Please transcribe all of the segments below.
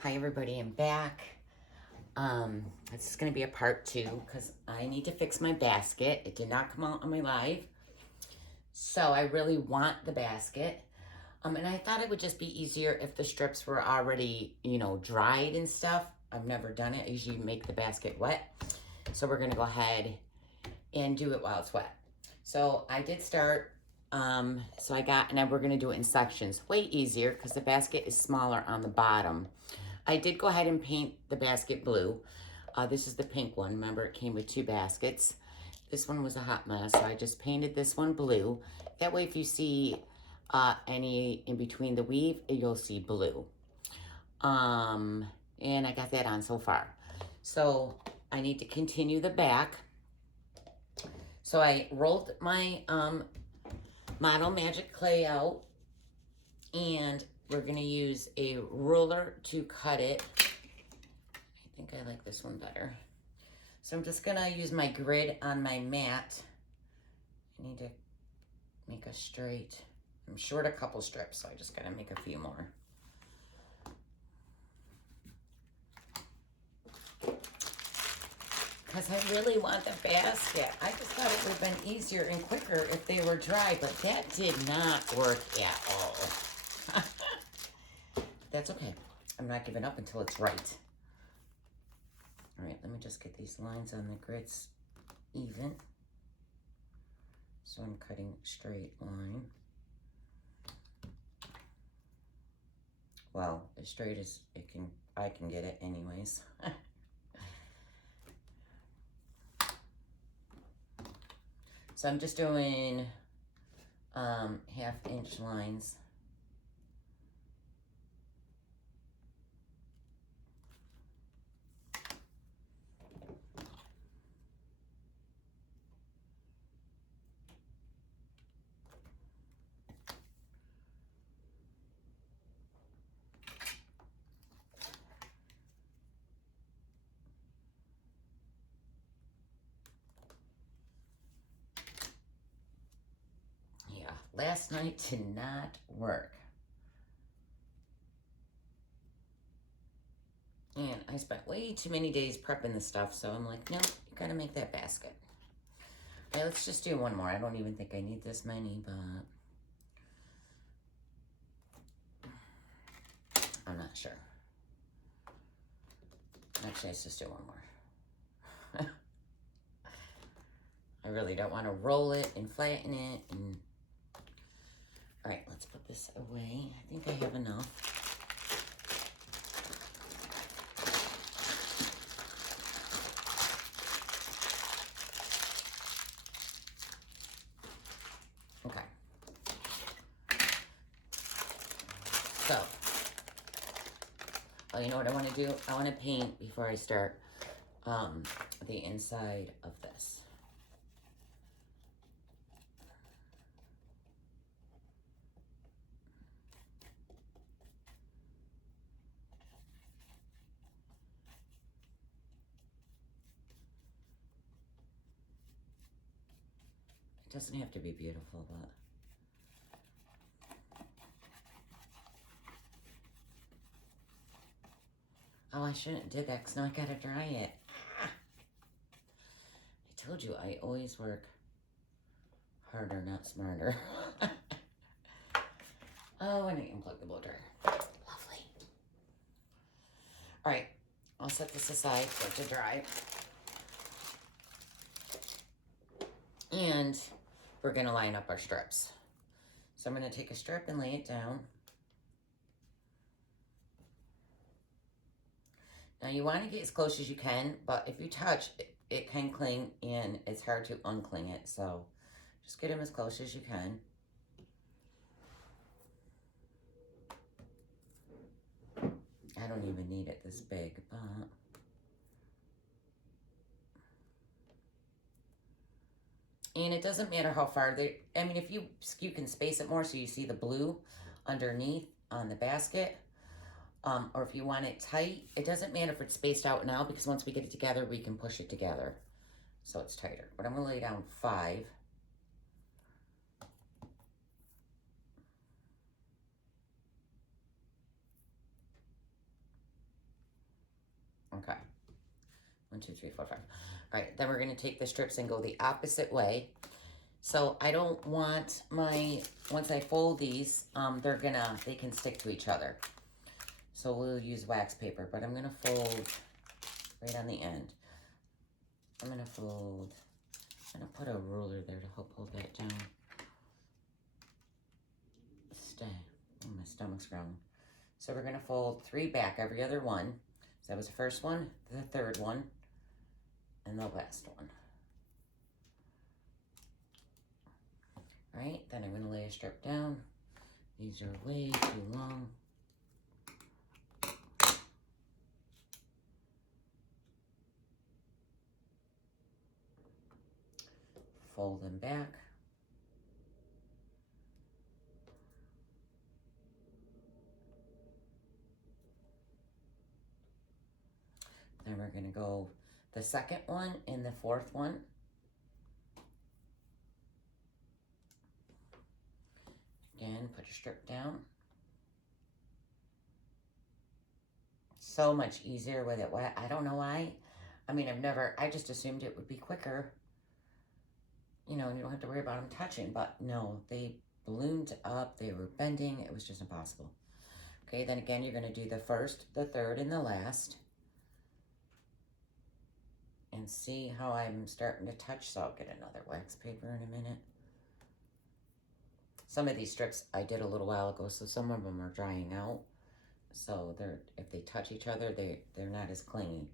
Hi everybody, I'm back. This is going to be a part 2 because I need to fix my basket. It did not come out on my live. So I really want the basket. And I thought it would just be easier if the strips were already, dried and stuff. I've never done it. I usually make the basket wet. So we're going to go ahead and do it while it's wet. So I did start, and we're going to do it in sections. Way easier because the basket is smaller on the bottom. I did go ahead and paint the basket blue. This is the pink one. Remember, it came with 2 baskets. This one was a hot mess, so I just painted this one blue. That way, if you see any in between the weave, you'll see blue. And I got that on so far. So I need to continue the back. So I rolled my Model Magic clay out, and we're going to use a ruler to cut it. I think I like this one better. So I'm just going to use my grid on my mat. I need to make a straight. I'm short a couple strips, so I just got to make a few more. Because I really want the basket. I just thought it would have been easier and quicker if they were dry, but that did not work at all. That's okay. I'm not giving up until it's right. All right, let me just get these lines on the grids even. So I'm cutting straight line. Well, as straight as I can get it anyways. So I'm just doing 1/2-inch lines. Yeah, last night did not work. And I spent way too many days prepping the stuff, so I'm like, no, you gotta make that basket. Okay, let's just do one more. I don't even think I need this many, but I'm not sure. Actually, let's just do one more. I really don't want to roll it and flatten it. All right, let's put this away. I think I have enough. Okay. So, oh, you know what I want to do? I want to paint before I start the inside of this. It doesn't have to be beautiful, but oh, I shouldn't have did that because now I gotta dry it. I told you I always work harder, not smarter. Oh, and I unplug the blow dryer. Lovely. All right, I'll set this aside for it to dry. And we're gonna line up our strips. So I'm gonna take a strip and lay it down. Now you wanna get as close as you can, but if you touch, it can cling and it's hard to uncling it. So just get them as close as you can. I don't even need it this big, but and it doesn't matter how far they, I mean, if you can space it more so you see the blue underneath on the basket, or if you want it tight, it doesn't matter if it's spaced out now because once we get it together, we can push it together so it's tighter. But I'm gonna lay down 5. 1, 2, 3, 4, 5. All right, then we're going to take the strips and go the opposite way. So I don't want my, once I fold these, they can stick to each other. So we'll use wax paper, but I'm going to fold right on the end. I'm going to fold, I'm going to put a ruler there to help hold that down. Stay. Oh, my stomach's growling. So we're going to fold 3 back every other one. So that was the first one, the third one, and the last one. All right, then I'm going to lay a strip down. These are way too long. Fold them back. Then we're going to go the second one and the fourth one. Again, put your strip down. So much easier with it wet. I don't know why. I mean, I just assumed it would be quicker. You know, you don't have to worry about them touching, but no, they ballooned up, they were bending, it was just impossible. Okay, then again, you're gonna do the first, the third, and the last. And see how I'm starting to touch, so I'll get another wax paper in a minute. Some of these strips I did a little while ago, so some of them are drying out. So if they touch each other, they're not as clingy.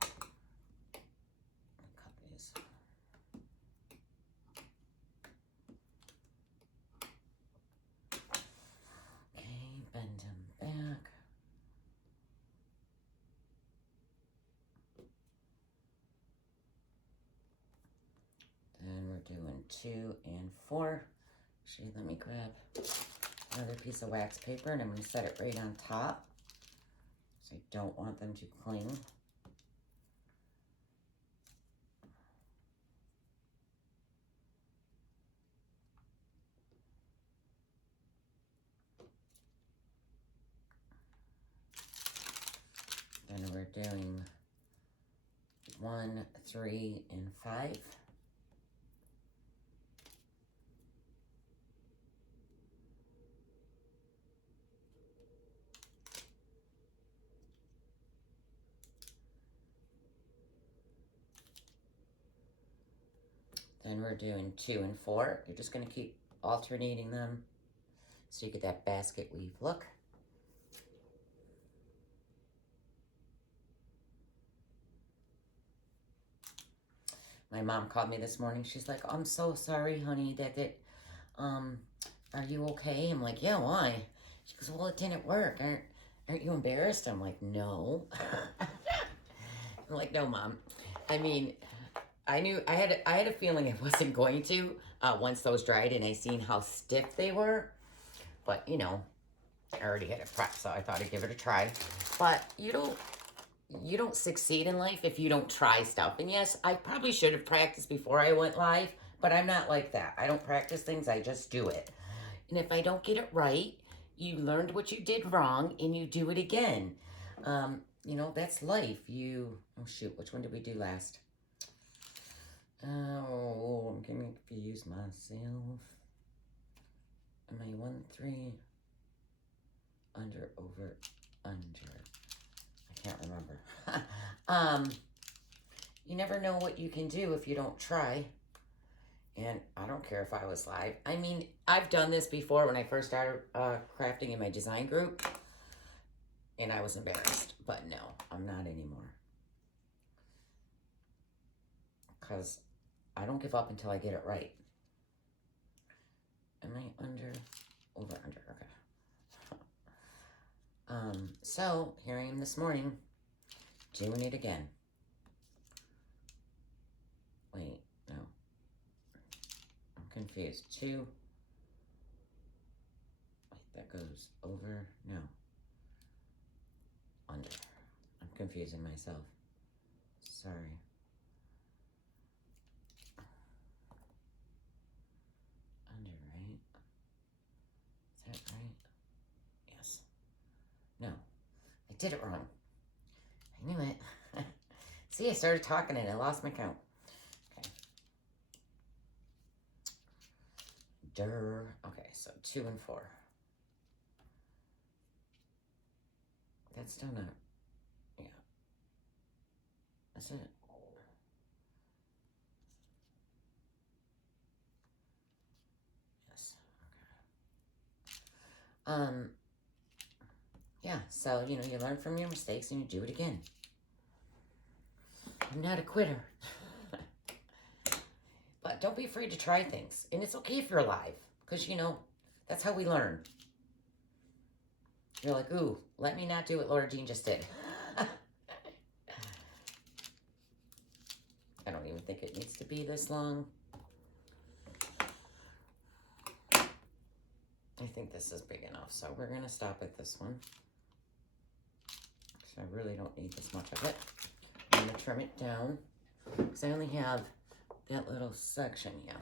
Cut these. Okay, bend them back. Then we're doing 2 and 4. Actually, let me grab another piece of wax paper and I'm going to set it right on top. So I don't want them to cling. Then we're doing 1, 3, and 5. Then we're doing 2 and 4. You're just going to keep alternating them so you get that basket weave look. My mom called me this morning. She's like, I'm so sorry, honey, are you okay? I'm like, yeah, why? She goes, well, it didn't work. Aren't you embarrassed? I'm like, no. I'm like, no, Mom. I mean, I had a feeling it wasn't going to once those dried and I seen how stiff they were. But, you know, I already had it prepped, so I thought I'd give it a try. But you don't succeed in life if you don't try stuff. And yes, I probably should have practiced before I went live, but I'm not like that. I don't practice things, I just do it. And if I don't get it right, you learned what you did wrong and you do it again. You know, that's life. Oh shoot, which one did we do last? Oh, I'm getting confused myself. Am I 1, 3, under, over, under? I can't remember. You never know what you can do if you don't try. And I don't care if I was live. I mean, I've done this before when I first started crafting in my design group. And I was embarrassed. But no, I'm not anymore. Because I don't give up until I get it right. Am I under, over, under? Okay. So, here I am this morning, doing it again. Wait, no. I'm confused. 2. Wait, that goes over, no. Under. I'm confusing myself. Sorry. Under, right? Is that right? Yes. No. I did it wrong. I knew it. See, I started talking and I lost my count. Okay. Okay, so 2 and 4. That's still not, yeah. That's it. Yes. Okay. Yeah, so, you know, you learn from your mistakes and you do it again. I'm not a quitter. But don't be afraid to try things. And it's okay if you're alive. Because, you know, that's how we learn. You're like, ooh, let me not do what Laura Jean just did. I don't even think it needs to be this long. I think this is big enough. So we're going to stop at this one. So I really don't need this much of it. I'm going to trim it down. Because I only have that little section, yeah.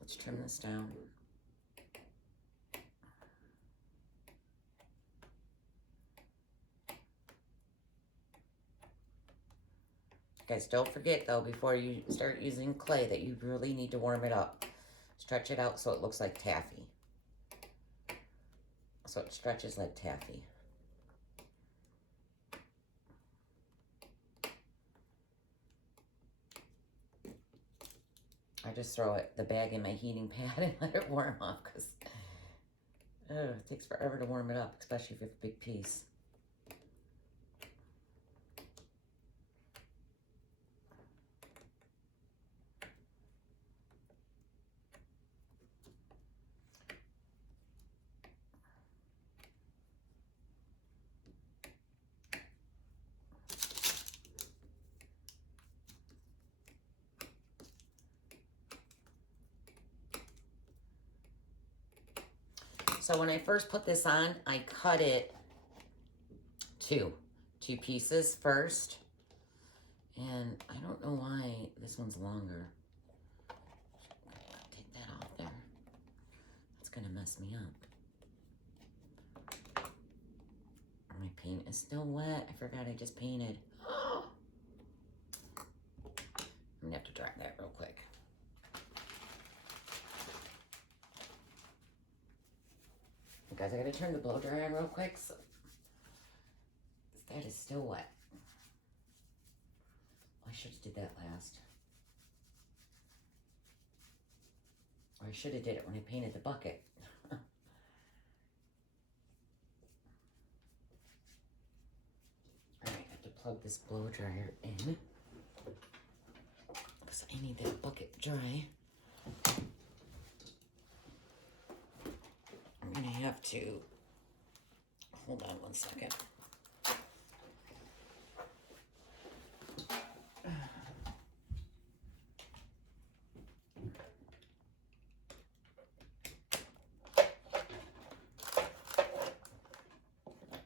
Let's trim this down. Guys, don't forget, though, before you start using clay, that you really need to warm it up. Stretch it out so it looks like taffy. So it stretches like taffy. I just throw the bag in my heating pad and let it warm up because it takes forever to warm it up, especially if it's a big piece. So when I first put this on, I cut it two pieces first. And I don't know why this one's longer. Take that off there. That's gonna mess me up. My paint is still wet. I forgot I just painted. I'm gonna have to dry that real quick. Guys, I gotta turn the blow dryer on real quick. So that is still wet. I should have did that last. Or I should have did it when I painted the bucket. Alright, I have to plug this blow dryer in. Because I need that bucket dry. I'm gonna have to, hold on one second.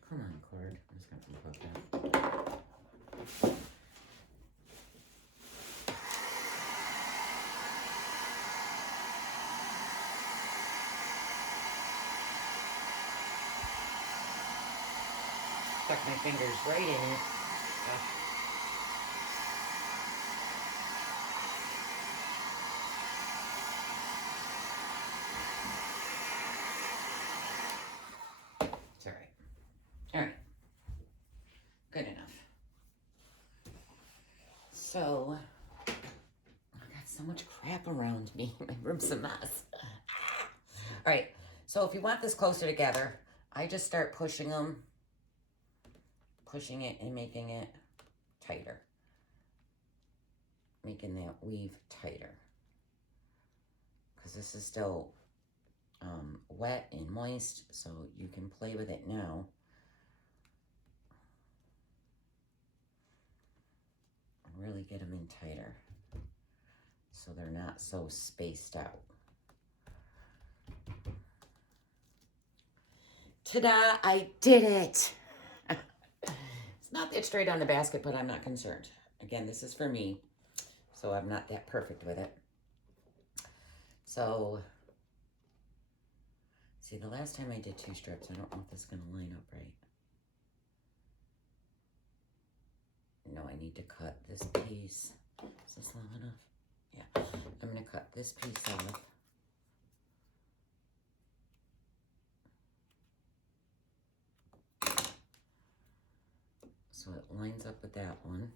Come on, cord. I'm just gonna unplug that. Stuck my fingers right in it. Ugh. It's all right. All right. Good enough. So, I got so much crap around me. My room's a mess. All right. So if you want this closer together, I just start pushing it and making it tighter. Making that weave tighter. Because this is still wet and moist, so you can play with it now. And really get them in tighter. So they're not so spaced out. Ta-da! I did it! It's not that straight on the basket, but I'm not concerned. Again, this is for me, so I'm not that perfect with it. So, see, the last time I did 2 strips, I don't know if this is going to line up right. no, I need to cut this piece. Is this long enough? Yeah, I'm going to cut this piece off. So it lines up with that one.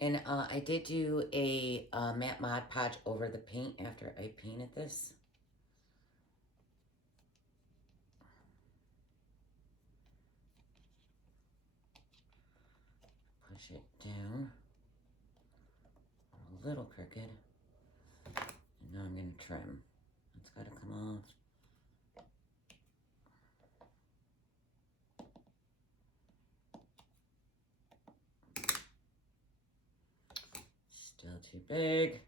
And I did do a matte Mod Podge over the paint after I painted this. Push it down. A little crooked. And now I'm going to trim. It's got to come off. Still too big.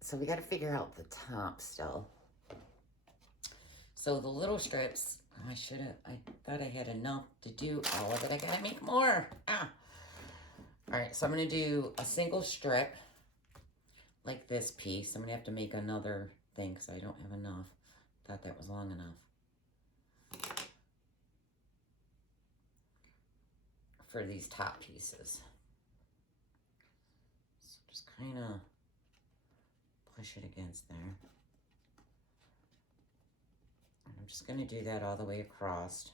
So we got to figure out the top still. So the little strips, I thought I had enough to do all of it. I gotta make more. Ah. All right, so I'm gonna do a single strip like this piece. I'm gonna have to make another thing because I don't have enough. Thought that was long enough for these top pieces. So just kind of push it against there. And I'm just going to do that all the way across.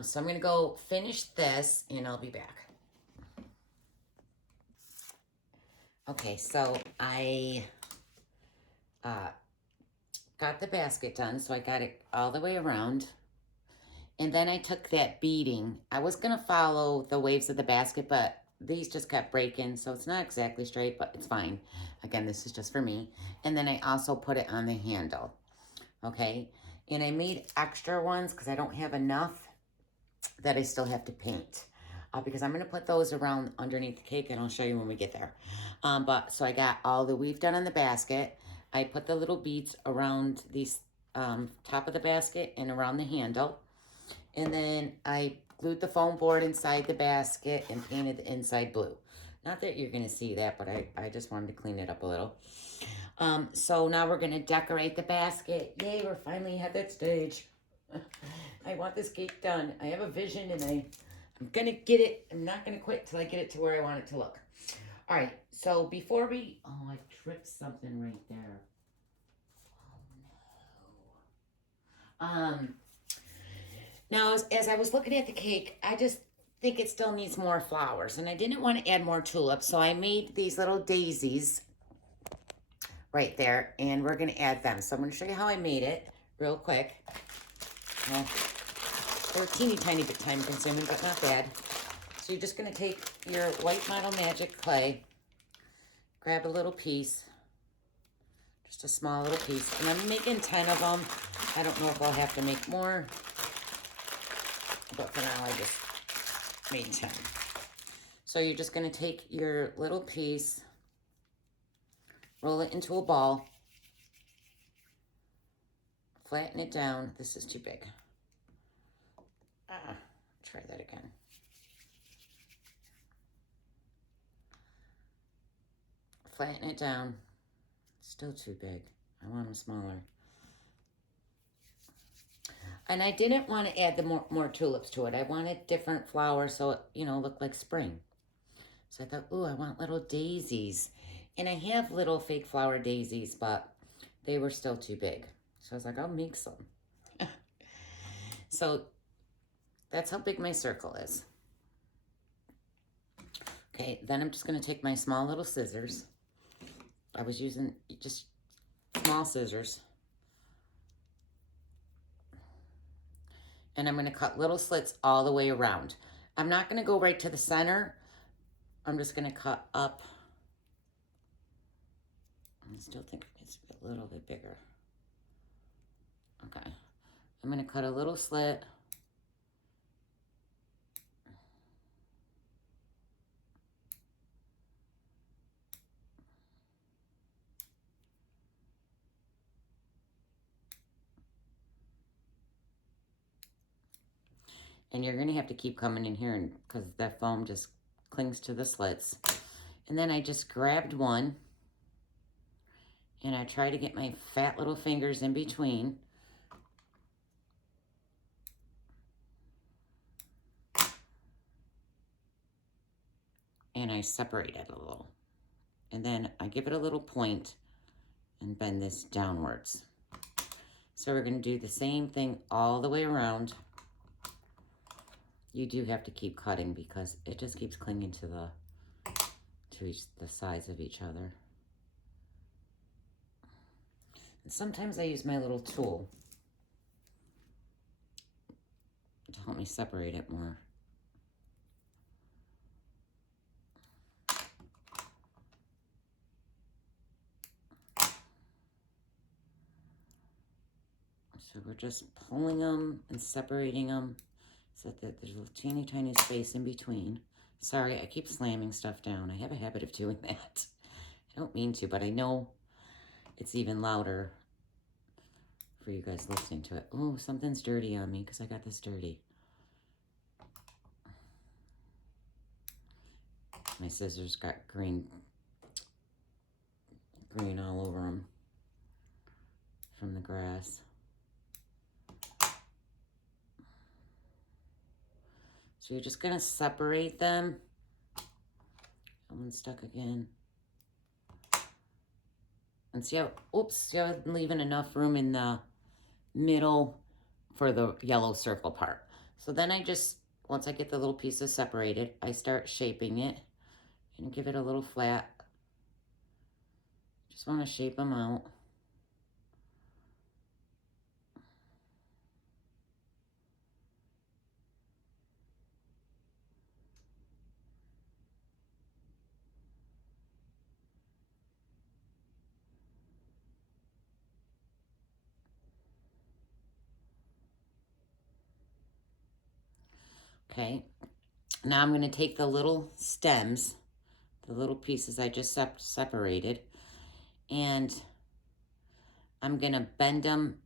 So I'm going to go finish this and I'll be back. Okay, so I got the basket done, so I got it all the way around. And then I took that beading. I was going to follow the waves of the basket, but these just kept breaking, so it's not exactly straight, but it's fine. Again, this is just for me. And then I also put it on the handle, okay? And I made extra ones because I don't have enough that I still have to paint. Because I'm going to put those around underneath the cake, and I'll show you when we get there. So I got all the weave done on the basket. I put the little beads around these top of the basket and around the handle. And then I glued the foam board inside the basket and painted the inside blue. Not that you're going to see that, but I just wanted to clean it up a little. So now we're going to decorate the basket. Yay, we're finally at that stage. I want this cake done. I have a vision and I'm going to get it. I'm not going to quit till I get it to where I want it to look. All right, so before we... Oh, I tripped something right there. Oh, no. Now, as I was looking at the cake, I just think it still needs more flowers. And I didn't want to add more tulips, so I made these little daisies right there. And we're going to add them. So I'm going to show you how I made it real quick. Well, they're teeny tiny bit time consuming, but not bad. So you're just going to take your white Model Magic clay, grab a little piece, just a small little piece. And I'm making 10 of them. I don't know if I'll have to make more. But for now, I just made 10. So you're just going to take your little piece, roll it into a ball, flatten it down. This is too big. Try that again. Flatten it down. Still too big. I want them smaller. And I didn't want to add the more tulips to it. I wanted different flowers so it, looked like spring. So I thought, ooh, I want little daisies. And I have little fake flower daisies, but they were still too big. So I was like, I'll make some. So that's how big my circle is. Okay, then I'm just going to take my small little scissors. I was using just small scissors. And I'm going to cut little slits all the way around. I'm not going to go right to the center. I'm just going to cut up. I still think it needs to be a little bit bigger. Okay. I'm going to cut a little slit. And you're going to have to keep coming in here because that foam just clings to the slits. And then I just grabbed one and I try to get my fat little fingers in between. And I separate it a little. And then I give it a little point and bend this downwards. So we're going to do the same thing all the way around. You do have to keep cutting because it just keeps clinging to the sides of each other. And sometimes I use my little tool to help me separate it more. So we're just pulling them and separating them so that there's a teeny tiny space in between. Sorry, I keep slamming stuff down. I have a habit of doing that. I don't mean to, but I know it's even louder for you guys listening to it. Oh, something's dirty on me because I got this dirty. My scissors got green all over them from the grass. So you're just gonna separate them. That one's stuck again. And see how, oops, see how I'm leaving enough room in the middle for the yellow circle part. So then I just, once I get the little pieces separated, I start shaping it and give it a little flat. Just wanna shape them out. Okay, now I'm gonna take the little stems, the little pieces I just separated, and I'm gonna bend them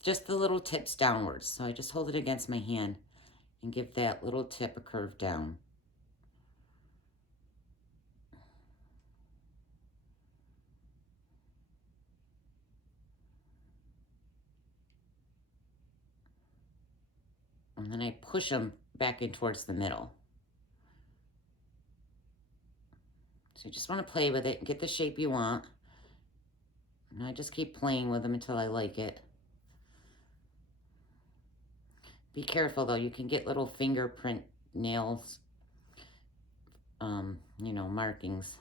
just the little tips downwards. So I just hold it against my hand and give that little tip a curve down. And then I push them back in towards the middle. So you just want to play with it and get the shape you want. And I just keep playing with them until I like it. Be careful though, you can get little fingerprint nails, you know, markings.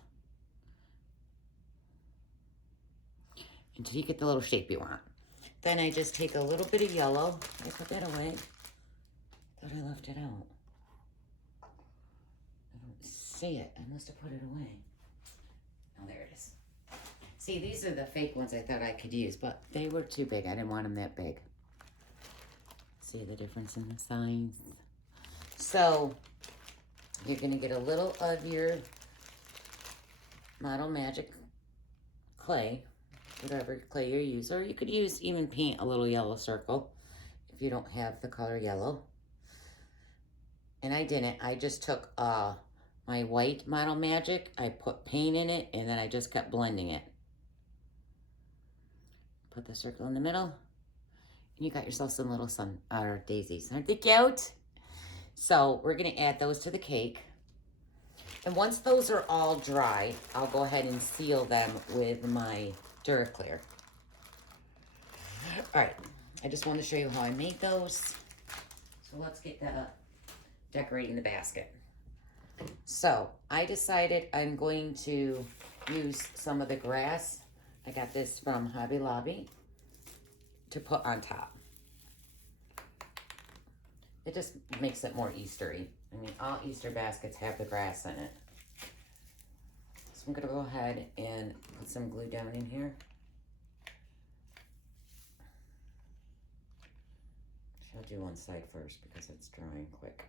Until you get the little shape you want. Then I just take a little bit of yellow. I put that away. Thought I left it out. I don't see it. I must have put it away. Oh, there it is. See, these are the fake ones I thought I could use, but they were too big. I didn't want them that big. See the difference in the size? So, you're going to get a little of your Model Magic clay, whatever clay you use, or you could use, even paint a little yellow circle if you don't have the color yellow. And I didn't. I just took my white Model Magic, I put paint in it, and then I just kept blending it. Put the circle in the middle, and you got yourself some little daisies. Aren't they cute? So we're gonna add those to the cake. And once those are all dry, I'll go ahead and seal them with my Duraclear. All right, I just wanted to show you how I made those. So let's get decorating the basket. So I decided I'm going to use some of the grass. I got this from Hobby Lobby to put on top. It just makes it more Eastery. I mean, all Easter baskets have the grass in it. So I'm gonna go ahead and put some glue down in here. do one side first because it's drying quick.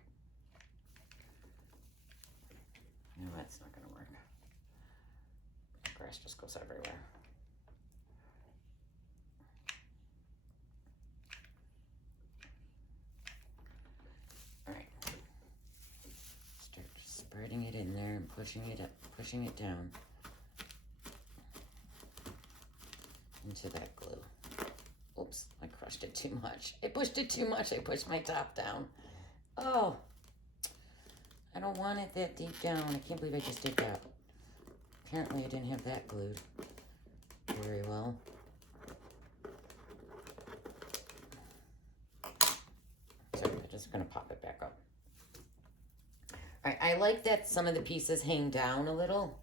No, that's not going to work. Grass just goes everywhere. All right. Start spreading it in there and pushing it up, pushing it down into that glue. Oops, I crushed it too much. I pushed it too much. I pushed my top down. Oh, I don't want it that deep down. I can't believe I just did that. Apparently I didn't have that glued very well. So I'm just gonna pop it back up. All right, I like that some of the pieces hang down a little.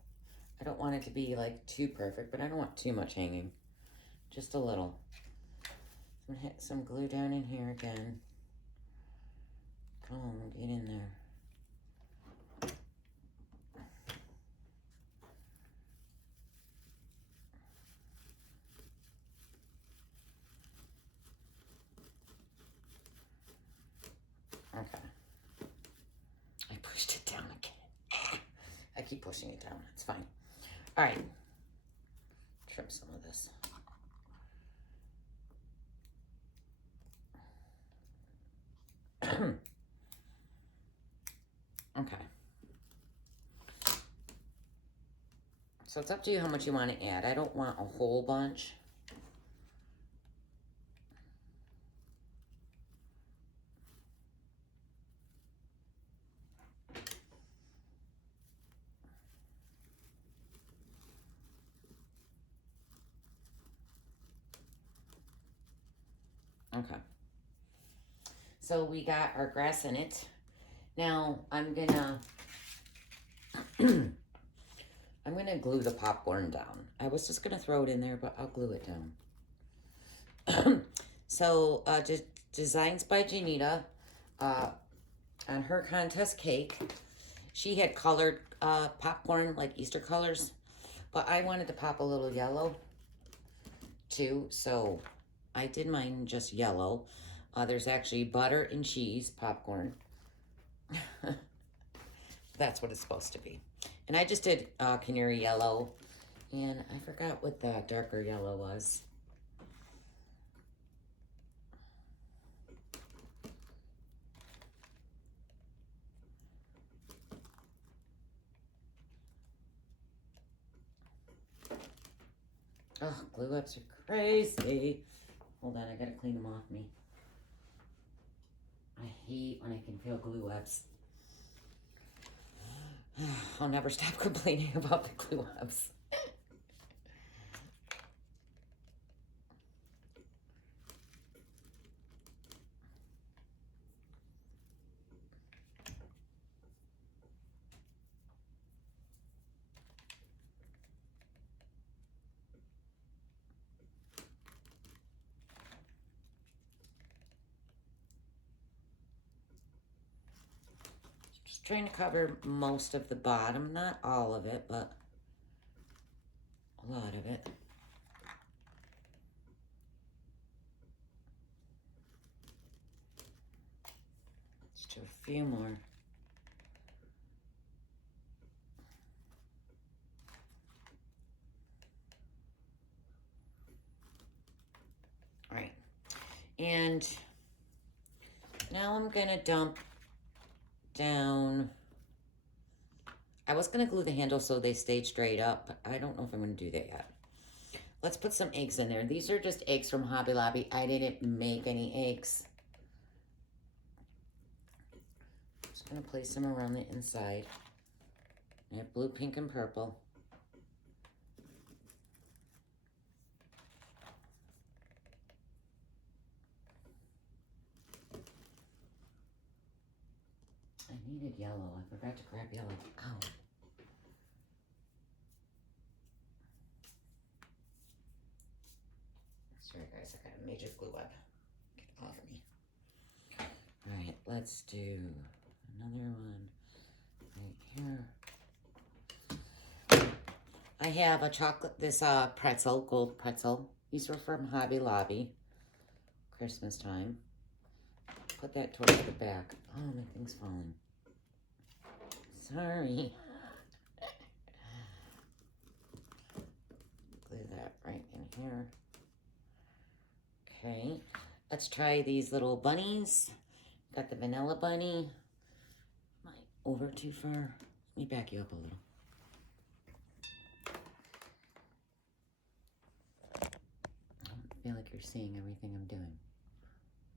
I don't want it to be like too perfect, but I don't want too much hanging. Just a little. I'm gonna hit some glue down in here again. Come on, get in there. Okay. I pushed it down again. I keep pushing it down. It's fine. All right. Trim some of this. Okay. So it's up to you how much you want to add. I don't want a whole bunch. Okay. So we got our grass in it. Now I'm gonna I'm gonna glue the popcorn down. I was just gonna throw it in there, but I'll glue it down. So Designs by Janita, on her contest cake, she had colored popcorn, like Easter colors, but I wanted to pop a little yellow too, so I did mine just yellow. There's actually butter and cheese popcorn. That's what it's supposed to be. And I just did canary yellow, and I forgot what the darker yellow was. Oh, glue ups are crazy. Hold on, I gotta clean them off me. I hate when I can feel glue webs. I'll never stop complaining about the glue webs. Just trying to cover most of the bottom, not all of it, but a lot of it. Just do a few more. All right, and now I'm gonna dump down. I was gonna glue the handle so they stayed straight up, but I don't know if I'm gonna do that yet. Let's put some eggs in there. These are just eggs from Hobby Lobby. I didn't make any eggs. Just gonna place them around the inside. I have blue, pink, and purple. I needed yellow. I forgot to grab yellow. Ow. Sorry guys, I got a major glue web. Get off of me. All right, let's do another one right here. I have a chocolate, this pretzel, gold pretzel. These were from Hobby Lobby, Christmas time. put that towards the back. Oh, my thing's falling. Sorry. Glue that right in here. Okay, let's try these little bunnies. Got the vanilla bunny. Am I over too far? Let me back you up a little. I feel like you're seeing everything I'm doing.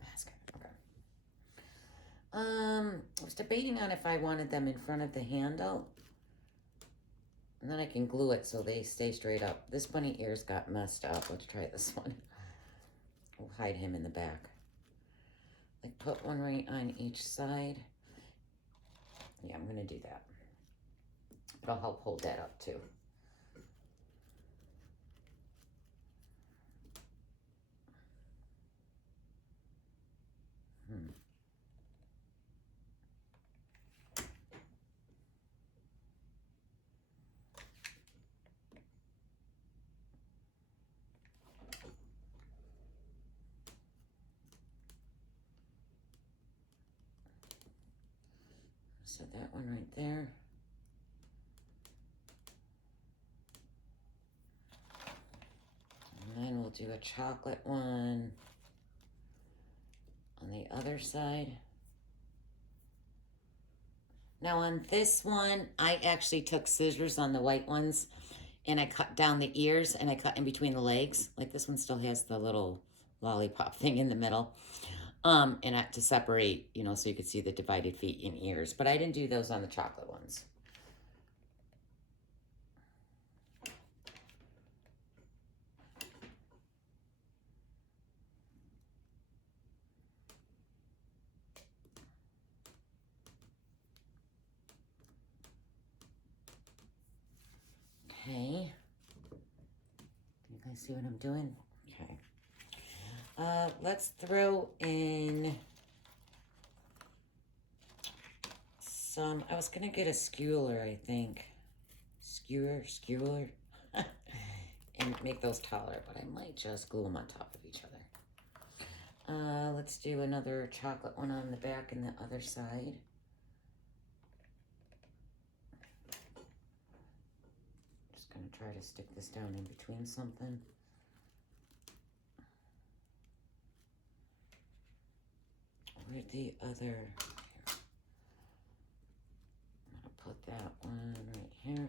Basket, okay. I was debating on if I wanted them in front of the handle. And then I can glue it so they stay straight up. This bunny ears got messed up. Let's try this one. We'll hide him in the back. Like put one right on each side. Yeah, I'm gonna do that. It'll help hold that up too. So that one right there. And then we'll do a chocolate one on the other side. Now on this one, I actually took scissors on the white ones and I cut down the ears and I cut in between the legs. Like this one still has the little lollipop thing in the middle. To separate, you know, so you could see the divided feet and ears. But I didn't do those on the chocolate ones. Okay. You guys see what I'm doing? Okay. Let's throw in some, I was going to get a skewer, I think. Skewer. And make those taller, but I might just glue them on top of each other. Let's do another chocolate one on the back and the other side. Just going to try to stick this down in between something. Where'd the other, here. I'm going to put that one right here.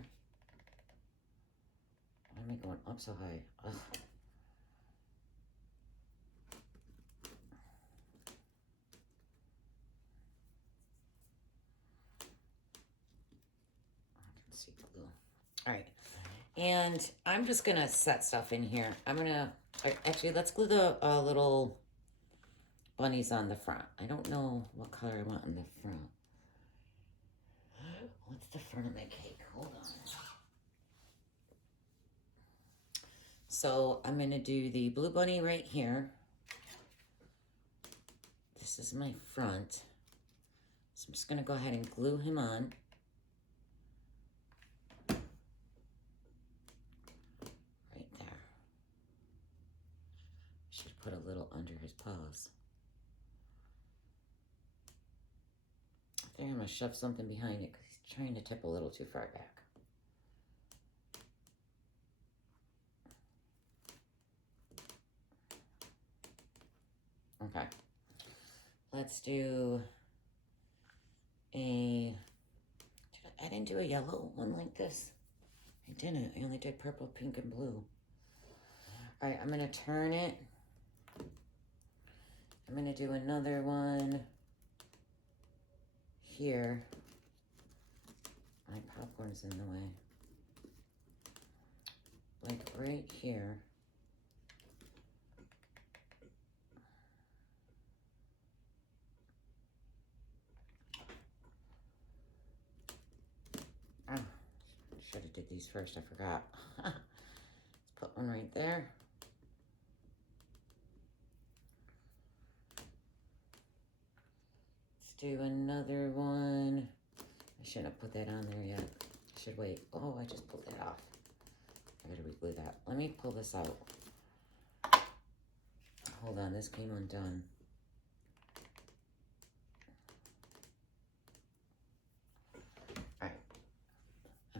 Why am I going up so high? Ugh. I can see the glue. All right. And I'm just going to set stuff in here. I'm going to, actually, let's glue the little bunnies on the front. I don't know what color I want on the front. What's the front of my cake? Hold on. So I'm going to do the blue bunny right here. This is my front. So I'm just going to go ahead and glue him on. Right there. Should put a little under his paws. I think I'm going to shove something behind it because he's trying to tip a little too far back. Okay. Let's do a, I didn't do a yellow one like this. I didn't. I only did purple, pink, and blue. All right, I'm going to turn it. I'm going to do another one here. My popcorn's in the way. Like right here. Oh, should have did these first. I forgot. Let's put one right there. Let's do another one. I shouldn't have put that on there yet. I should wait. Oh, I just pulled that off. I gotta reglue that. Let me pull this out. Hold on, this came undone.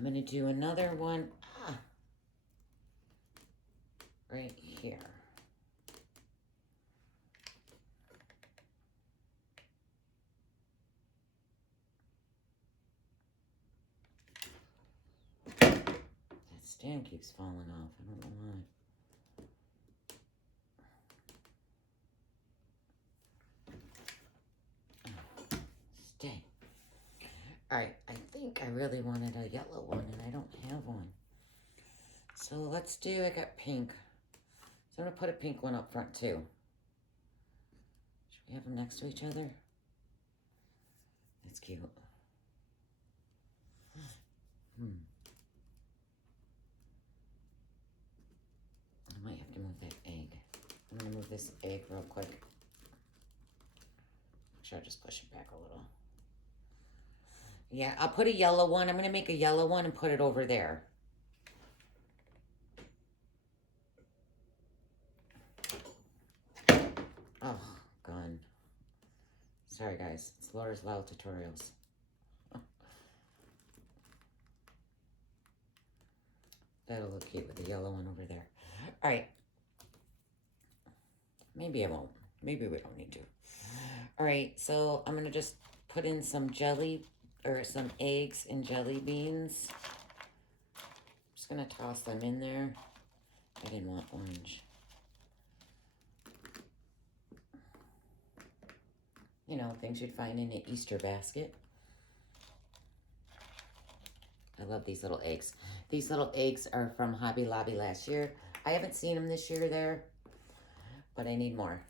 I'm going to do another one right here. That stand keeps falling off. I don't know why. Stay. All right, I think I really wanted a yellow one, and I don't have one. So let's do, I got pink. So I'm going to put a pink one up front, too. Should we have them next to each other? That's cute. I might have to move that egg. I'm going to move this egg real quick. Should I just push it back a little? Yeah, I'll put a yellow one. I'm going to make a yellow one and put it over there. Oh, gone. Sorry, guys. It's Laura's Loud Tutorials. That'll look cute with the yellow one over there. All right. Maybe I won't. Maybe we don't need to. All right, so I'm going to just put in some jelly, or some eggs and jelly beans. I'm just going to toss them in there. I didn't want orange. You know, things you'd find in an Easter basket. I love these little eggs. These little eggs are from Hobby Lobby last year. I haven't seen them this year there, but I need more.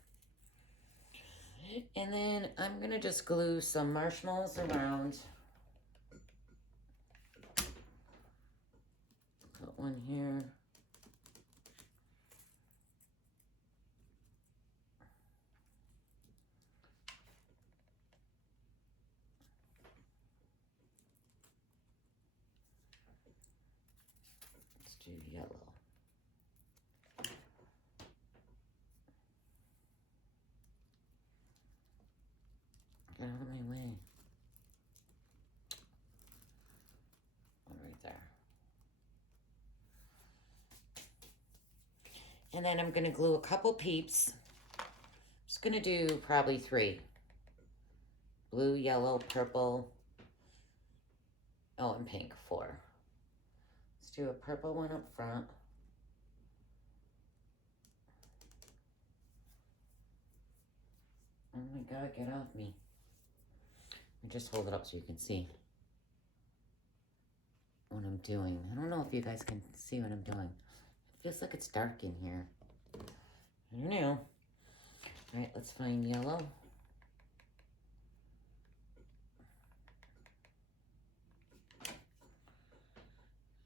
And then I'm going to just glue some marshmallows around. Put one here. Let's do yellow. Get out of my way. One right there. And then I'm going to glue a couple peeps. I'm just going to do probably 3. Blue, yellow, purple. Oh, and pink, 4. Let's do a purple one up front. Oh my God, get off me. I just hold it up so you can see what I'm doing. I don't know if you guys can see what I'm doing. It feels like it's dark in here. I don't know. All right, let's find yellow.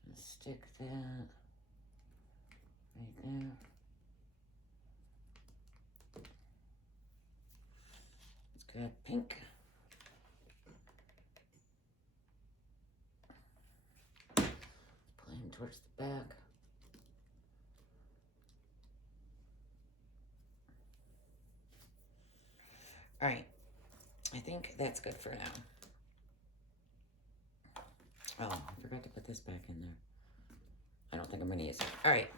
Let's stick that right there. Let's grab pink. Pull him towards the back. All right, I think that's good for now. Oh, I forgot to put this back in there. I don't think I'm gonna use it. All right.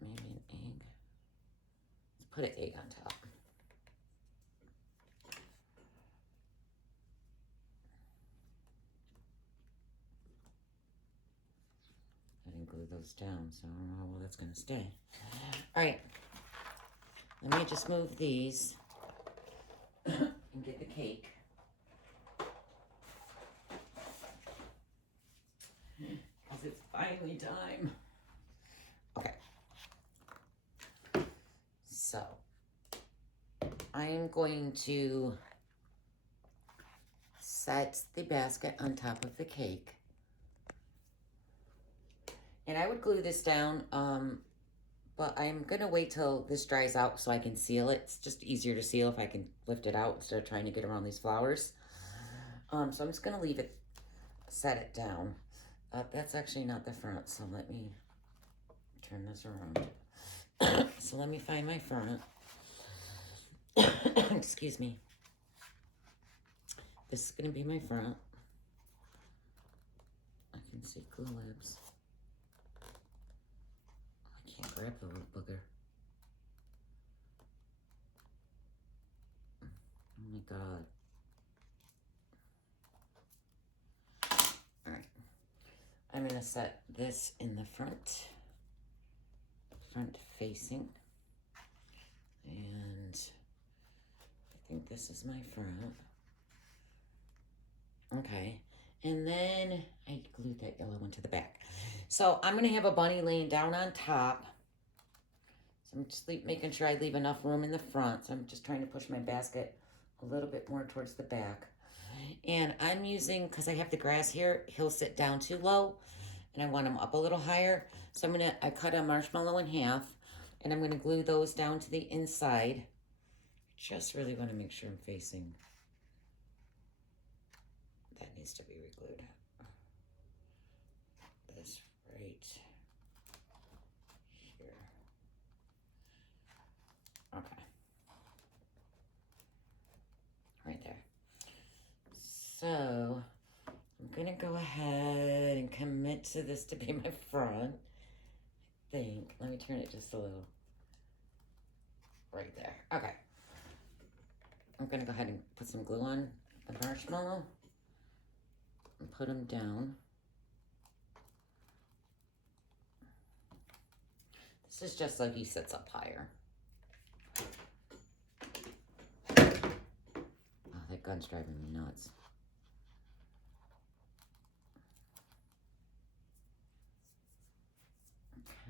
Maybe an egg. Let's put an egg on top. I didn't glue those down, so I don't know how well that's gonna stay. All right. Let me just move these and get the cake. Because it's finally time. Okay. So, I'm going to set the basket on top of the cake. And I would glue this down, but I'm going to wait till this dries out so I can seal it. It's just easier to seal if I can lift it out instead of trying to get around these flowers. So I'm just going to leave it, set it down. That's actually not the front, so let me turn this around. So let me find my front. Excuse me. This is going to be my front. I can see glue labs. I can't grab the root booger. Oh my God. All right. I'm gonna set this in the front facing. And I think this is my front. Okay. And then I glued that yellow one to the back. So I'm gonna have a bunny laying down on top. So I'm just making sure I leave enough room in the front. So I'm just trying to push my basket a little bit more towards the back. And I'm using, because I have the grass here, he'll sit down too low and I want him up a little higher. So I cut a marshmallow in half and I'm gonna glue those down to the inside. Just really want to make sure I'm facing. That needs to be re-glued. This right here. Okay. Right there. So I'm gonna go ahead and commit to this to be my front. I think. Let me turn it just a little. Right there. Okay. I'm gonna go ahead and put some glue on the marshmallow and put them down. This is just so he sits up higher. Oh, that gun's driving me nuts.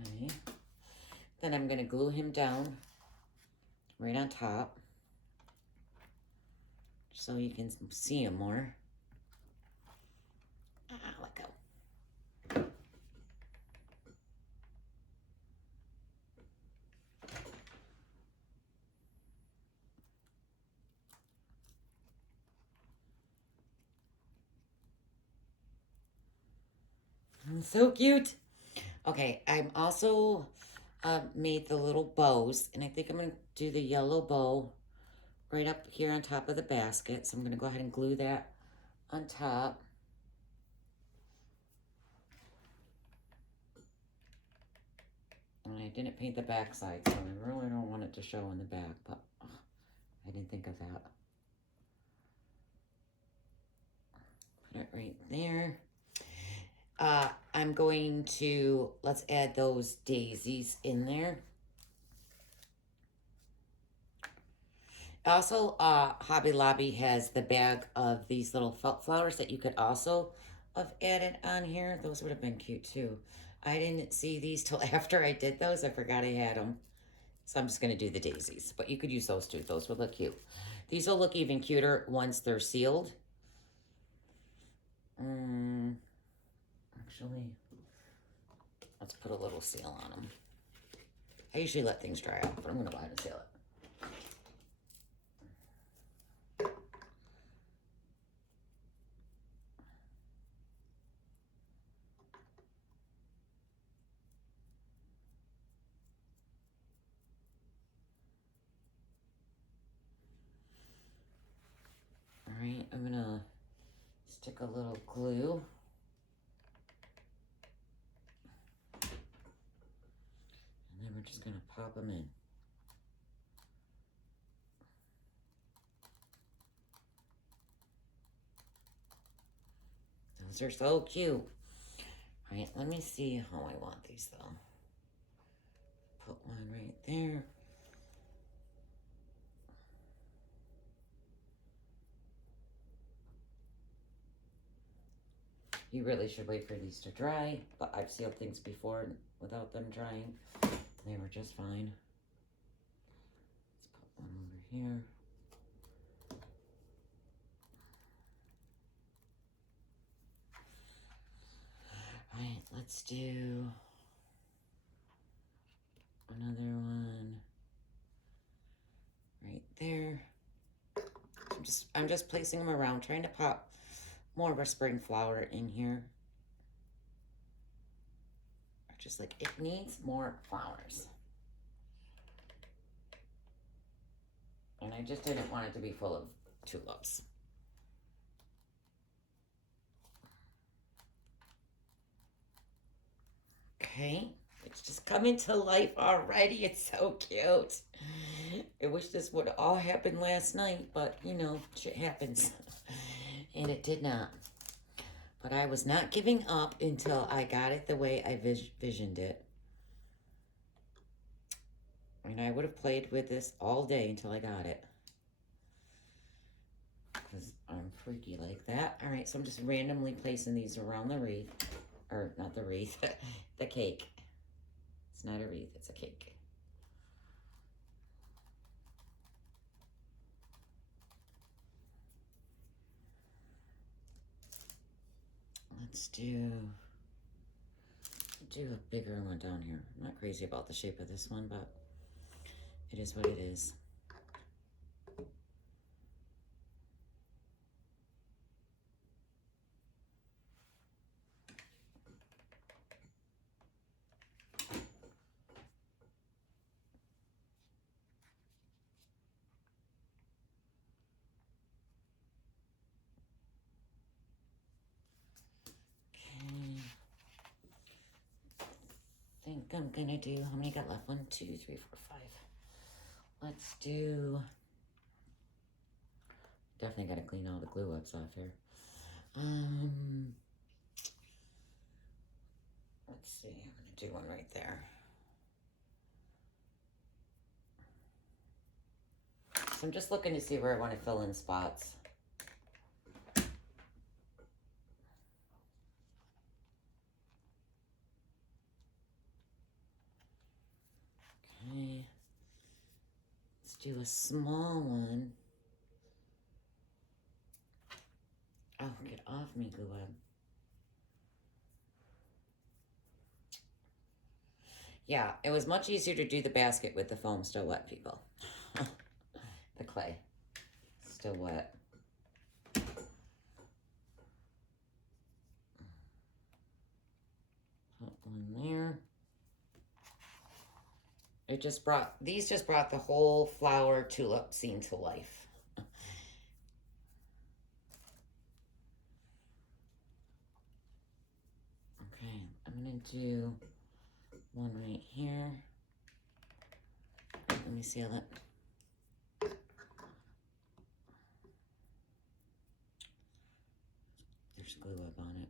Okay. Then I'm gonna glue him down right on top so you can see him more. Let go. So cute. Okay, I'm also made the little bows, and I think I'm going to do the yellow bow right up here on top of the basket. So I'm going to go ahead and glue that on top. And I didn't paint the back side, so I really don't want it to show on the back, but I didn't think of that. Put it right there. I'm going to, let's add those daisies in there. Also, Hobby Lobby has the bag of these little felt flowers that you could also have added on here. Those would have been cute too. I didn't see these till after I did those. I forgot I had them. So I'm just going to do the daisies. But you could use those too. Those would look cute. These will look even cuter once they're sealed. Actually, let's put a little seal on them. I usually let things dry out, but I'm going to go ahead and seal it. All right, I'm going to stick a little glue. And then we're just going to pop them in. Those are so cute. All right, let me see how I want these though. Put one right there. You really should wait for these to dry, but I've sealed things before without them drying. They were just fine. Let's put one over here. All right, let's do another one right there. I'm just placing them around, trying to pop more of a spring flower in here. Just like it needs more flowers. And I just didn't want it to be full of tulips. Okay, it's just coming to life already. It's so cute. I wish this would all happen last night, but you know, shit happens. And it did not. But I was not giving up until I got it the way I visioned it. And I would have played with this all day until I got it. Because I'm freaky like that. All right, so I'm just randomly placing these around the wreath. Or not the wreath, the cake. It's not a wreath, it's a cake. Let's do a bigger one down here. I'm not crazy about the shape of this one, but it is what it is. I think I'm gonna do, how many got left? 1, 2, 3, 4, 5. Let's do, definitely gotta clean all the glue ups off here. Let's see, I'm gonna do one right there. So I'm just looking to see where I want to fill in spots. Okay, let's do a small one. Oh, get off me, glue web. Yeah, it was much easier to do the basket with the foam still wet, people. The clay, still wet. Put one there. It just brought, these just brought the whole flower tulip scene to life. Okay, I'm gonna do one right here. Let me seal it. There's glue web on it.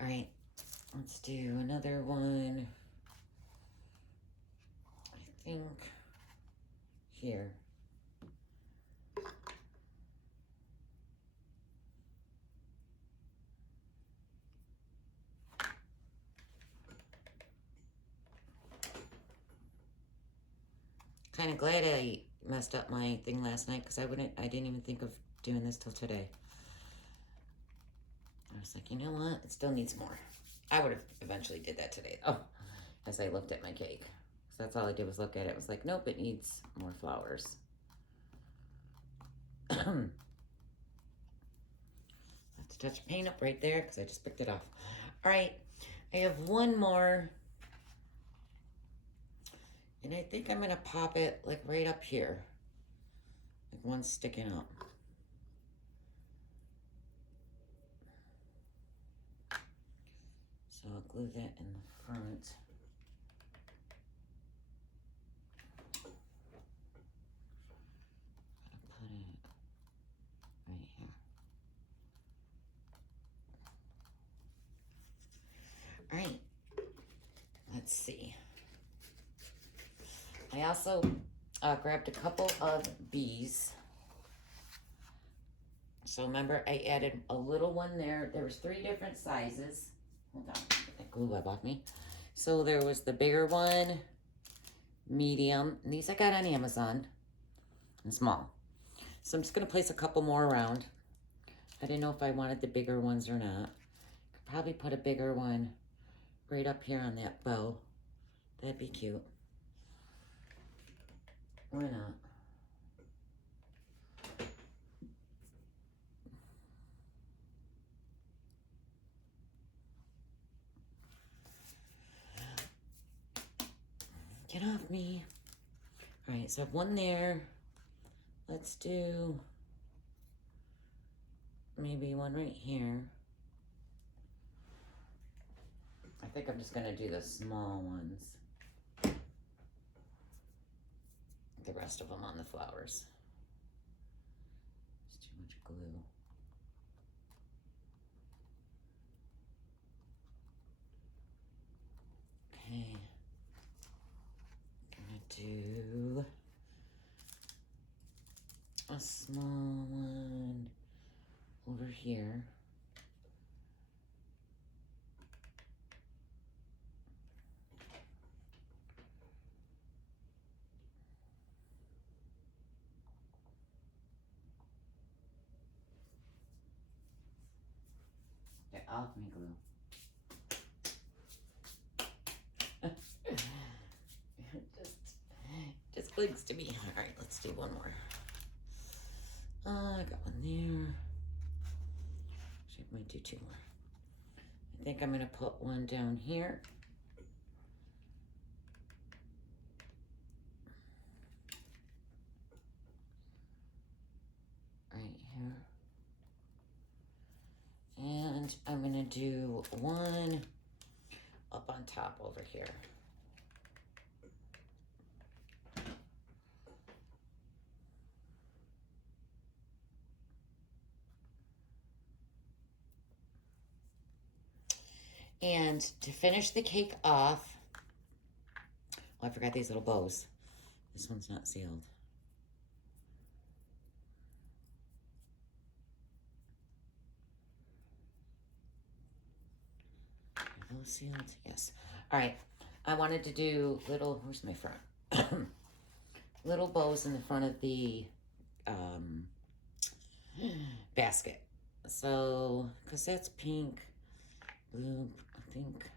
All right, let's do another one. I think here. Kind of glad I messed up my thing last night because I didn't even think of doing this till today. I was like, you know what? It still needs more. I would have eventually did that today. Oh, as I looked at my cake. So that's all I did was look at it. It was like, nope, it needs more flowers. Let's touch paint up right there because I just picked it off. All right, I have one more. And I think I'm going to pop it like right up here. Like one sticking up. So I'll glue that in the front. Put it right here. All right. Let's see. I also grabbed a couple of bees. So remember, I added a little one there. There was 3 different sizes. Hold on, get that glue web off me. So there was the bigger one, medium, and these I got on Amazon, and small. So I'm just gonna place a couple more around. I didn't know if I wanted the bigger ones or not. Could probably put a bigger one right up here on that bow. That'd be cute. Why not? Get off me. All right, so I have one there. Let's do maybe one right here. I think I'm just gonna do the small ones. The rest of them on the flowers. It's too much glue. Okay. I'm gonna do a small one over here. Get off me, glue. just clings to me. All right, let's do one more. I got one there. Actually, I might do two more. I think I'm gonna put one down here. Right here. And I'm gonna do one up on top over here. And to finish the cake off, oh, I forgot these little bows. This one's not sealed. Are those sealed? Yes. All right. I wanted to do little, where's my front? Little bows in the front of the basket. So, because that's pink, blue, I think,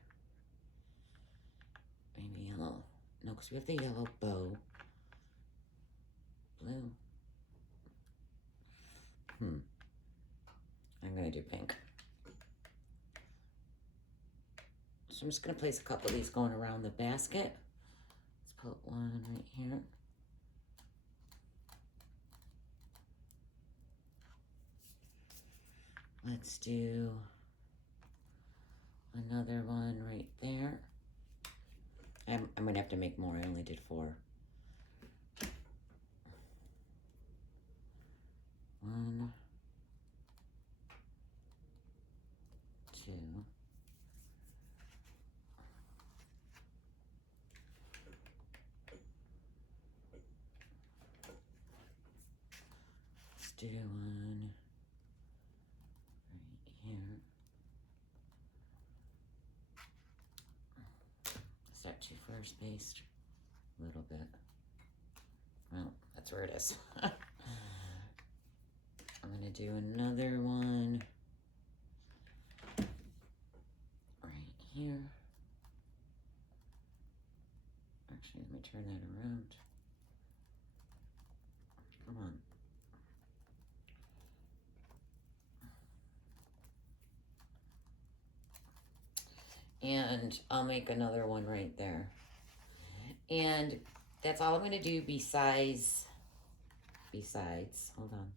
maybe yellow. No, because we have the yellow bow. Blue. I'm going to do pink. So I'm just going to place a couple of these going around the basket. Let's put one right here. Let's do another one right there. I'm going to have to make more. I only did 4. 1, 2. Let's do one right here. Is that too far spaced? A little bit. Well, that's where it is. I'm going to do another one right here. Actually, let me turn that around. Come on. And I'll make another one right there. And that's all I'm going to do besides, hold on.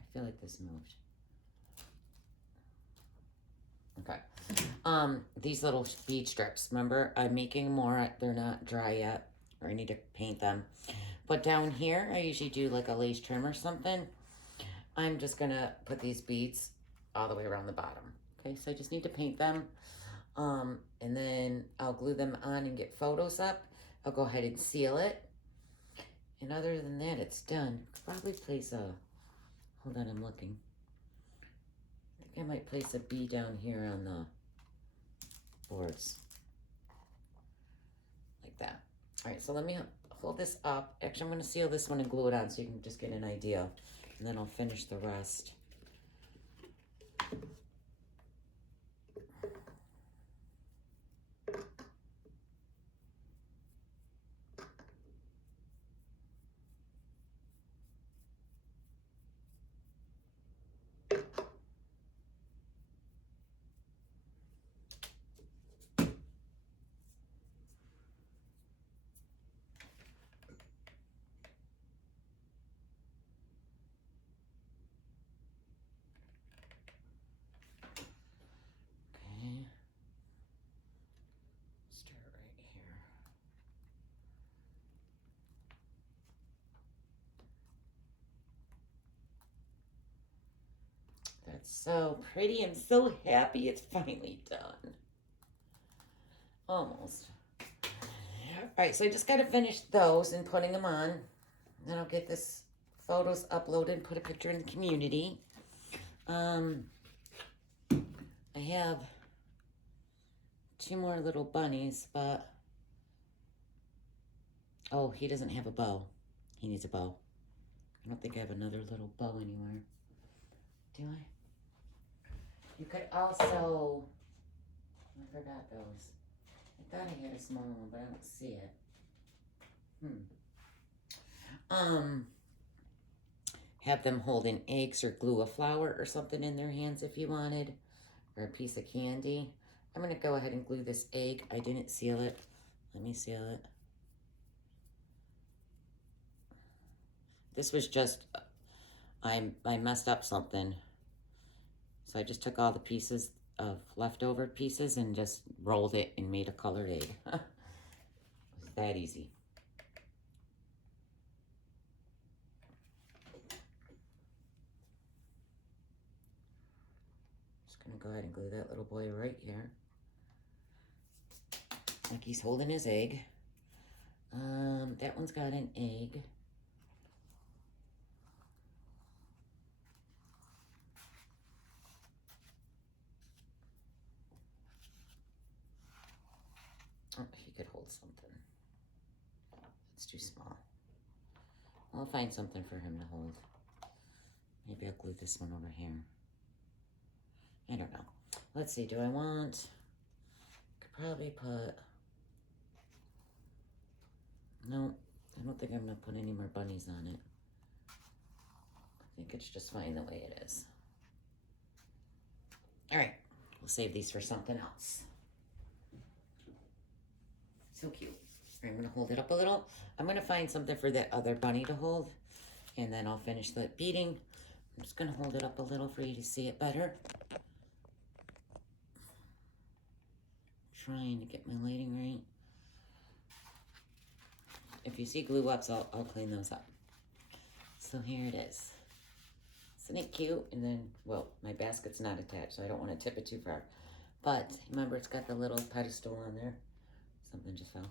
I feel like this moved. Okay. These little bead strips, remember? I'm making more. They're not dry yet, or I need to paint them. But down here, I usually do like a lace trim or something. I'm just going to put these beads all the way around the bottom. Okay, so I just need to paint them. And then I'll glue them on and get photos up. I'll go ahead and seal it. And other than that, it's done. Probably place a, hold on, I'm looking. I think I might place a bee down here on the boards. Like that. All right, so let me hold this up. Actually, I'm going to seal this one and glue it on so you can just get an idea. And then I'll finish the rest. Okay. Start right here. That's so pretty. I'm so happy it's finally done. Almost. Alright, so I just got to finish those and putting them on. Then I'll get this photos uploaded and put a picture in the community. I have 2 more little bunnies, but... Oh, he doesn't have a bow. He needs a bow. I don't think I have another little bow anywhere. Do I? You could also... I forgot those. I thought I had a small one, but I don't see it. Have them holding eggs or glue a flower or something in their hands if you wanted, or a piece of candy. I'm gonna go ahead and glue this egg. I didn't seal it. Let me seal it. This was just, I messed up something. So I just took all the pieces of leftover pieces and just rolled it and made a colored egg. It was that easy. Just gonna go ahead and glue that little boy right here. Like he's holding his egg. That one's got an egg. Oh, he could hold something. It's too small. I'll find something for him to hold. Maybe I'll glue this one over here. I don't know. Let's see, do I want... Could probably put... No, I don't think I'm going to put any more bunnies on it. I think it's just fine the way it is. All right, we'll save these for something else. So cute. I'm going to hold it up a little. I'm going to find something for that other bunny to hold, and then I'll finish the beading. I'm just going to hold it up a little for you to see it better. Trying to get my lighting right. If you see glue ups, I'll clean those up. So here it is. Isn't it cute? And then, well, my basket's not attached, so I don't want to tip it too far. But remember, it's got the little pedestal on there. Something just fell.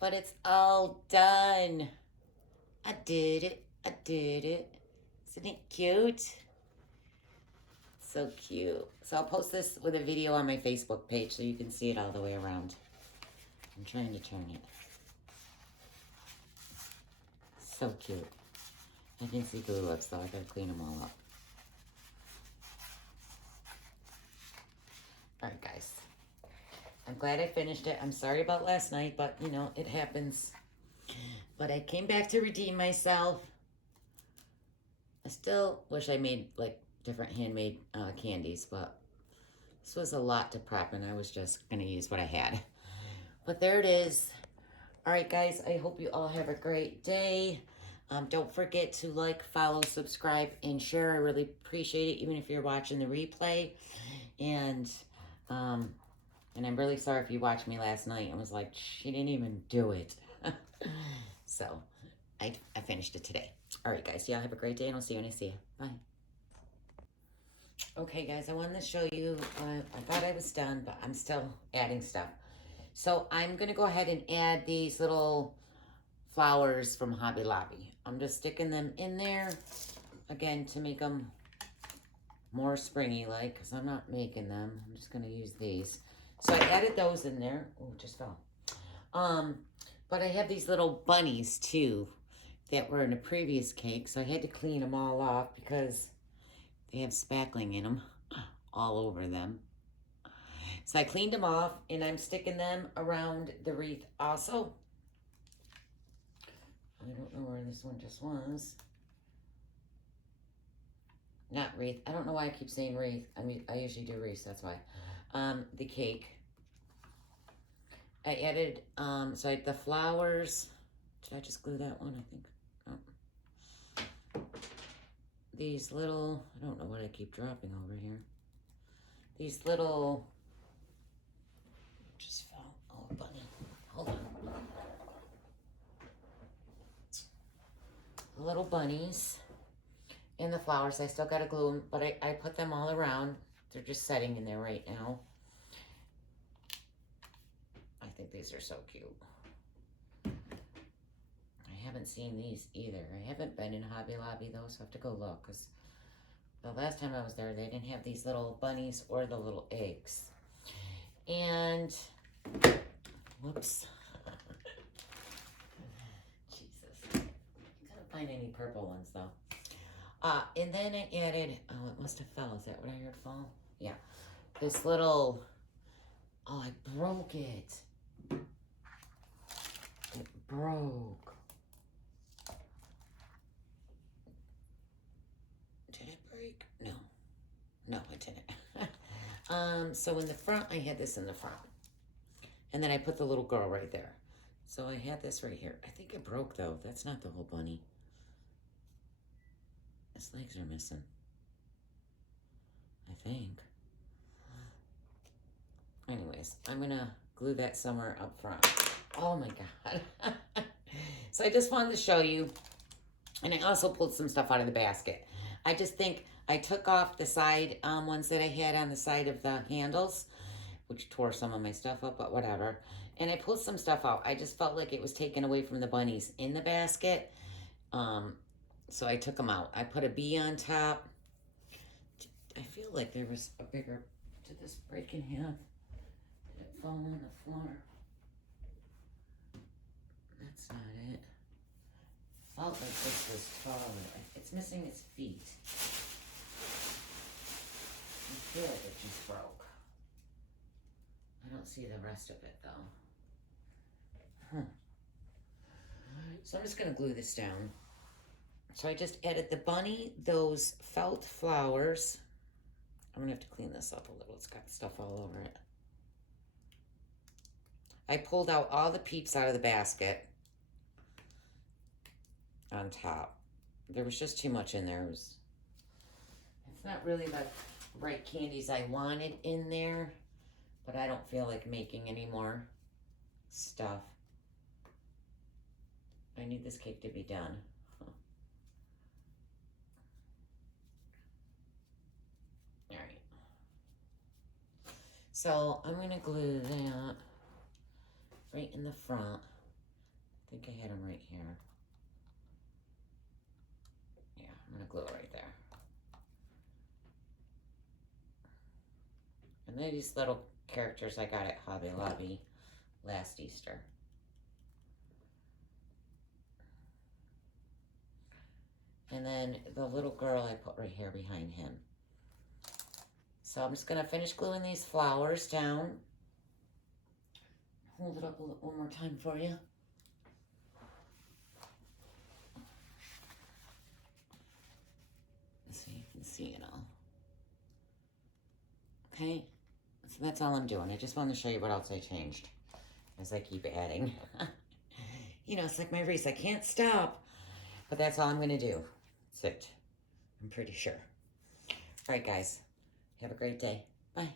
But it's all done. I did it. I did it. Isn't it cute? So cute. So I'll post this with a video on my Facebook page so you can see it all the way around. I'm trying to turn it. So cute. I can see glue lips though. I gotta clean them all up. Alright guys. I'm glad I finished it. I'm sorry about last night, but you know, it happens. But I came back to redeem myself. I still wish I made like different handmade candies, but this was a lot to prep and I was just gonna use what I had. But there it is. All right, guys, I hope you all have a great day. Don't forget to like, follow, subscribe, and share. I really appreciate it, even if you're watching the replay. And I'm really sorry if you watched me last night and was like, she didn't even do it. So I finished it today. All right, guys, y'all have a great day, and I'll see you when I see you. Bye. Okay, guys, I wanted to show you, I thought I was done, but I'm still adding stuff. So I'm going to go ahead and add these little flowers from Hobby Lobby. I'm just sticking them in there, again, to make them more springy-like, because I'm not making them. I'm just going to use these. So I added those in there. Oh, it just fell. But I have these little bunnies, too, that were in a previous cake, so I had to clean them all off because they have spackling in them all over them. So I cleaned them off, and I'm sticking them around the wreath also. I don't know where this one just was. Not wreath. I don't know why I keep saying wreath. I mean, I usually do wreaths, that's why. The cake. I added, so the flowers. Did I just glue that one? I think. Oh. These little, I don't know what I keep dropping over here. These little, just fell. Oh, bunny. Hold on. Little bunnies. And the flowers, I still gotta glue them, but I put them all around. They're just setting in there right now. I think these are so cute. I haven't seen these either. I haven't been in Hobby Lobby though, so I have to go look, because the last time I was there, they didn't have these little bunnies or the little eggs. And, whoops. Jesus. I couldn't find any purple ones though. And then I added, oh, it must have fell. Is that what I heard fall? Yeah. This little, oh, I broke it. It broke. Did it break? No. No, it didn't. So in the front, I had this in the front. And then I put the little girl right there. So I had this right here. I think it broke though. That's not the whole bunny. His legs are missing. I think. Anyways, I'm gonna glue that somewhere up front. Oh my God. So I just wanted to show you. And I also pulled some stuff out of the basket. I just think I took off the side ones that I had on the side of the handles, which tore some of my stuff up, but whatever. And I pulled some stuff out. I just felt like it was taken away from the bunnies in the basket. So I took them out. I put a bee on top. I feel like there was a bigger, did this break in half? Did it fall on the floor? That's not it. Felt like this was taller. It's missing its feet. I feel like it just broke. I don't see the rest of it though. Huh. So I'm just gonna glue this down. So I just added the bunny, those felt flowers. I'm gonna have to clean this up a little. It's got stuff all over it. I pulled out all the peeps out of the basket on top. There was just too much in there. It's not really the right candies I wanted in there, but I don't feel like making any more stuff. I need this cake to be done. All right. So I'm gonna glue that right in the front. I think I had them right here. Yeah, I'm gonna glue it right there. And they're these little characters I got at Hobby Lobby last Easter. And then the little girl I put right here behind him. So I'm just gonna finish gluing these flowers down. Hold it up one more time for you. So you can see it all. Okay, so that's all I'm doing. I just wanted to show you what else I changed as I keep adding. You know, it's like my race. I can't stop. But that's all I'm gonna do. That's it. I'm pretty sure. All right, guys. Have a great day. Bye.